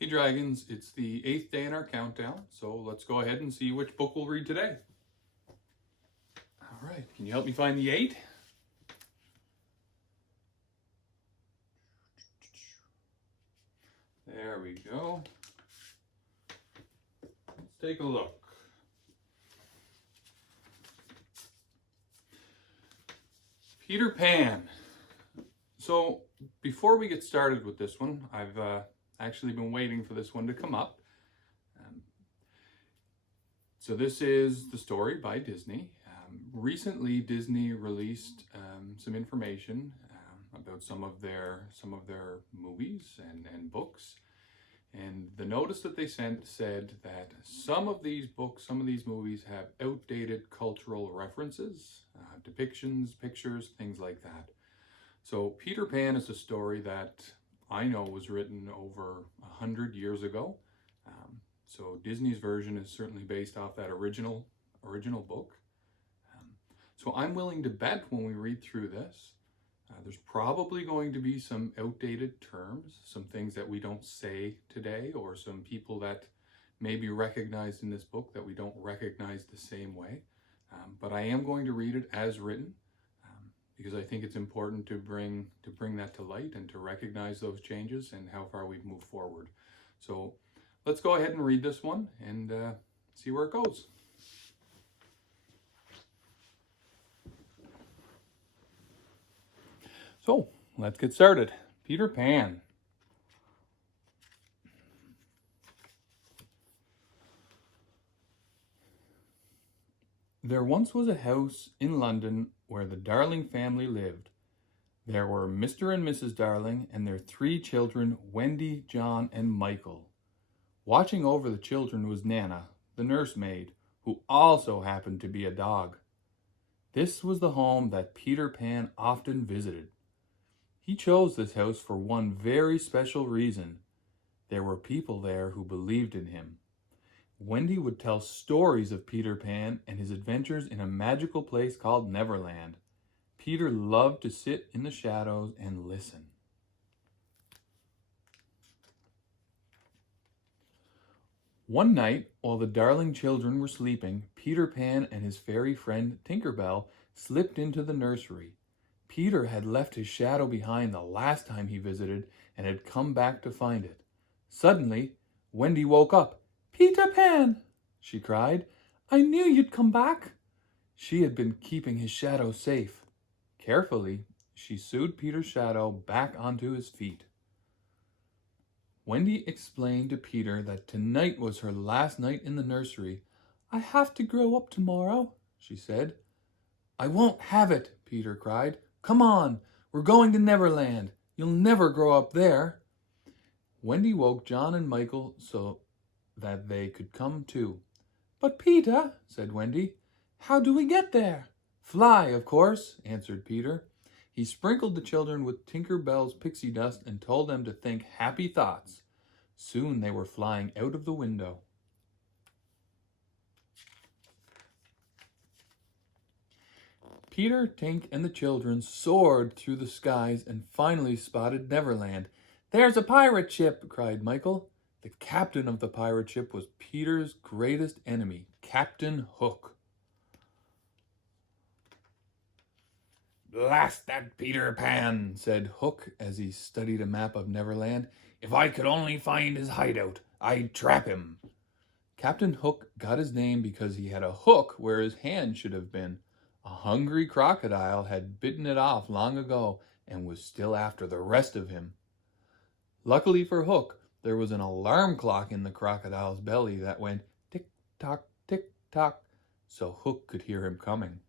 Hey Dragons, it's the 8th day in our countdown, so let's go ahead and see which book we'll read today. All right, can you help me find the 8? There we go. Let's take a look. Peter Pan. So before we get started with this one, I've actually been waiting for this one to come up. So this is the story by Disney. Recently, Disney released some information about some of their movies and books. And the notice that they sent said that some of these books, some of these movies have outdated cultural references, depictions, pictures, things like that. So Peter Pan is a story that I know was written over 100 years ago. So Disney's version is certainly based off that original book. So I'm willing to bet when we read through this, there's probably going to be some outdated terms, some things that we don't say today, or some people that may be recognized in this book that we don't recognize the same way. But I am going to read it as written because I think it's important to bring that to light and to recognize those changes and how far we've moved forward. So let's go ahead and read this one and see where it goes. So let's get started. Peter Pan. There once was a house in London where the Darling family lived. There were Mr. and Mrs. Darling and their 3 children, Wendy, John, and Michael. Watching over the children was Nana, the nursemaid, who also happened to be a dog. This was the home that Peter Pan often visited. He chose this house for one very special reason. There were people there who believed in him. Wendy would tell stories of Peter Pan and his adventures in a magical place called Neverland. Peter loved to sit in the shadows and listen. One night, while the Darling children were sleeping, Peter Pan and his fairy friend Tinker Bell slipped into the nursery. Peter had left his shadow behind the last time he visited and had come back to find it. Suddenly, Wendy woke up. "Peter Pan!" she cried. "I knew you'd come back." She had been keeping his shadow safe. Carefully, she sewed Peter's shadow back onto his feet. Wendy explained to Peter that tonight was her last night in the nursery. "I have to grow up tomorrow," she said. "I won't have it," Peter cried. "Come on, we're going to Neverland. You'll never grow up there." Wendy woke John and Michael so that they could come too. "But Peter," said Wendy, "how do we get there?" "Fly, of course," answered Peter. He sprinkled the children with Tinker Bell's pixie dust and told them to think happy thoughts. Soon they were flying out of the window. Peter, Tink, and the children soared through the skies and finally spotted Neverland. "There's a pirate ship!" cried Michael. The captain of the pirate ship was Peter's greatest enemy, Captain Hook. "Blast that Peter Pan," said Hook as he studied a map of Neverland. "If I could only find his hideout, I'd trap him." Captain Hook got his name because he had a hook where his hand should have been. A hungry crocodile had bitten it off long ago and was still after the rest of him. Luckily for Hook, there was an alarm clock in the crocodile's belly that went tick-tock, tick-tock, so Hook could hear him coming.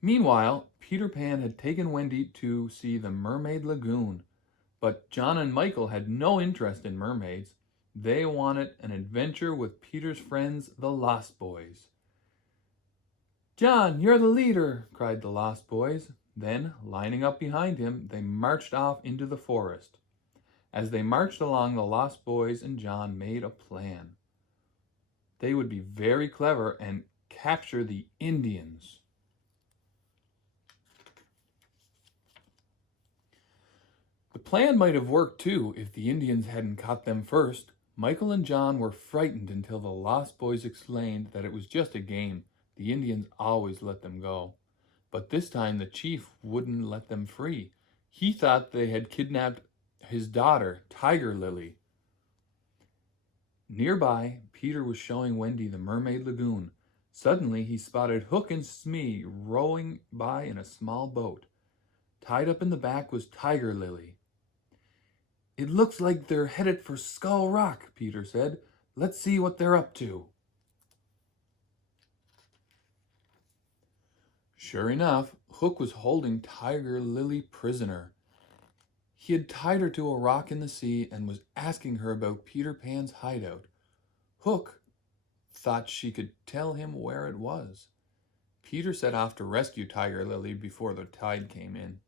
Meanwhile, Peter Pan had taken Wendy to see the Mermaid Lagoon, but John and Michael had no interest in mermaids. They wanted an adventure with Peter's friends, the Lost Boys. "John, you're the leader," cried the Lost Boys. Then, lining up behind him, they marched off into the forest. As they marched along, the Lost Boys and John made a plan. They would be very clever and capture the Indians. The plan might have worked too if the Indians hadn't caught them first. Michael and John were frightened until the Lost Boys explained that it was just a game. The Indians always let them go. But this time the chief wouldn't let them free. He thought they had kidnapped his daughter, Tiger Lily. Nearby, Peter was showing Wendy the Mermaid Lagoon. Suddenly, he spotted Hook and Smee rowing by in a small boat. Tied up in the back was Tiger Lily. "It looks like they're headed for Skull Rock," Peter said. "Let's see what they're up to." Sure enough, Hook was holding Tiger Lily prisoner. He had tied her to a rock in the sea and was asking her about Peter Pan's hideout. Hook thought she could tell him where it was. Peter set off to rescue Tiger Lily before the tide came in.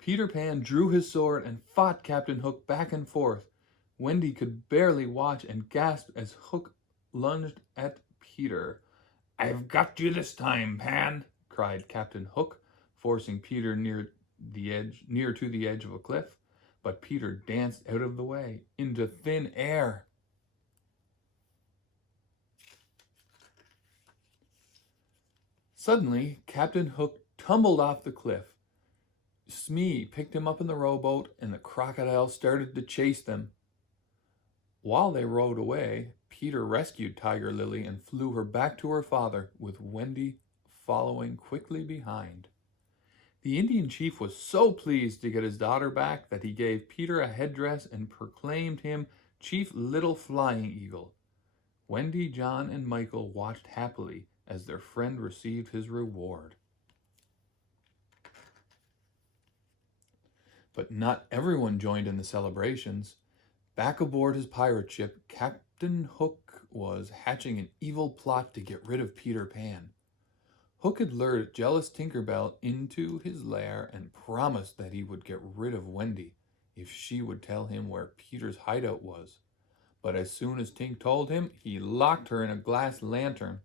Peter Pan drew his sword and fought Captain Hook back and forth. Wendy could barely watch and gasped as Hook lunged at Peter. "I've got you this time, Pan," cried Captain Hook, forcing Peter near to the edge of a cliff. But Peter danced out of the way, into thin air. Suddenly, Captain Hook tumbled off the cliff. Smee picked him up in the rowboat, and the crocodile started to chase them. While they rowed away, Peter rescued Tiger Lily and flew her back to her father, with Wendy following quickly behind. The Indian chief was so pleased to get his daughter back that he gave Peter a headdress and proclaimed him Chief Little Flying Eagle. Wendy, John, and Michael watched happily as their friend received his reward. But not everyone joined in the celebrations. Back aboard his pirate ship, Captain Hook was hatching an evil plot to get rid of Peter Pan. Hook had lured jealous Tinker Bell into his lair and promised that he would get rid of Wendy if she would tell him where Peter's hideout was. But as soon as Tink told him, he locked her in a glass lantern.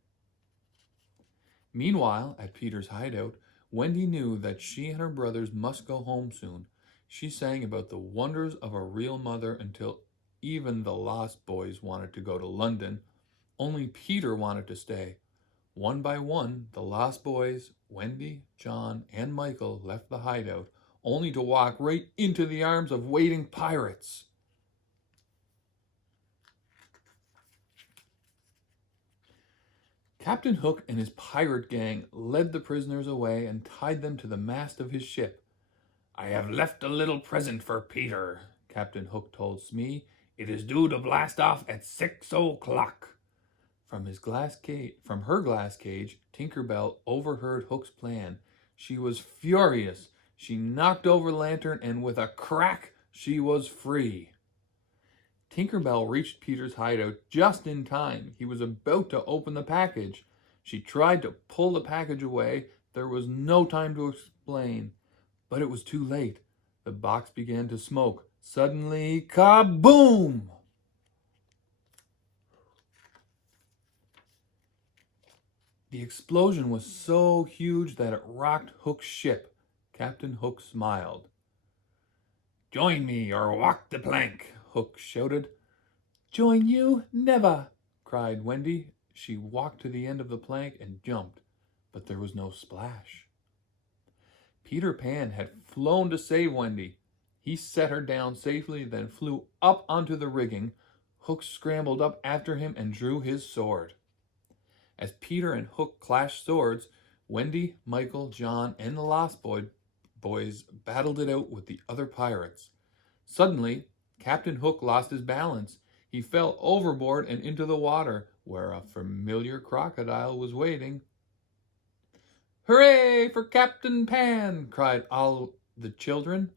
Meanwhile, at Peter's hideout, Wendy knew that she and her brothers must go home soon. She sang about the wonders of a real mother until even the Lost Boys wanted to go to London. Only Peter wanted to stay. One by one, the Lost Boys, Wendy, John, and Michael left the hideout, only to walk right into the arms of waiting pirates. Captain Hook and his pirate gang led the prisoners away and tied them to the mast of his ship. "I have left a little present for Peter," Captain Hook told Smee. "It is due to blast off at 6 o'clock. From her glass cage, Tinker Bell overheard Hook's plan. She was furious. She knocked over the lantern, and with a crack, she was free. Tinker Bell reached Peter's hideout just in time. He was about to open the package. She tried to pull the package away. There was no time to explain. But it was too late. The box began to smoke. Suddenly, kaboom! The explosion was so huge that it rocked Hook's ship. Captain Hook smiled. "Join me or walk the plank," Hook shouted. "Join you? Never!" cried Wendy. She walked to the end of the plank and jumped, but there was no splash. Peter Pan had flown to save Wendy. He set her down safely, then flew up onto the rigging. Hook scrambled up after him and drew his sword. As Peter and Hook clashed swords, Wendy, Michael, John, and the Lost Boys battled it out with the other pirates. Suddenly, Captain Hook lost his balance. He fell overboard and into the water, where a familiar crocodile was waiting. "Hooray for Captain Pan!" cried all the children.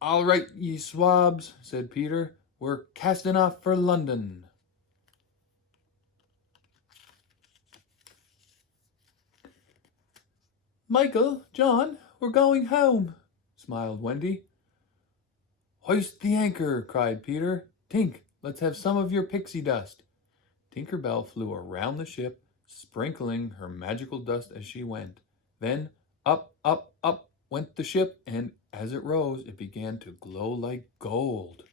"All right, ye swabs," said Peter. "We're casting off for London." "Michael, John, we're going home," smiled Wendy. "Hoist the anchor," cried Peter. "Tink, let's have some of your pixie dust." Tinker Bell flew around the ship, sprinkling her magical dust as she went. Then up, up, up, went the ship, and as it rose, it began to glow like gold.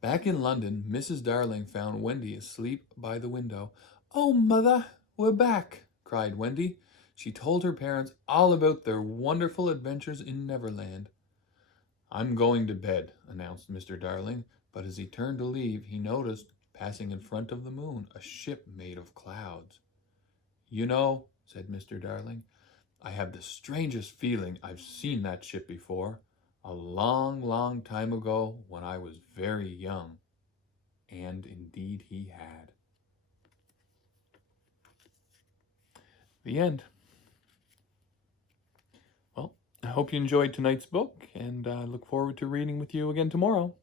Back in London, Mrs. Darling found Wendy asleep by the window. "Oh, Mother, we're back!" cried Wendy. She told her parents all about their wonderful adventures in Neverland. "I'm going to bed," announced Mr. Darling, but as he turned to leave, he noticed, passing in front of the moon, a ship made of clouds. "You know," said Mr. Darling, "I have the strangest feeling I've seen that ship before, a long, long time ago when I was very young." And indeed he had. The end. Well, I hope you enjoyed tonight's book, and I look forward to reading with you again tomorrow.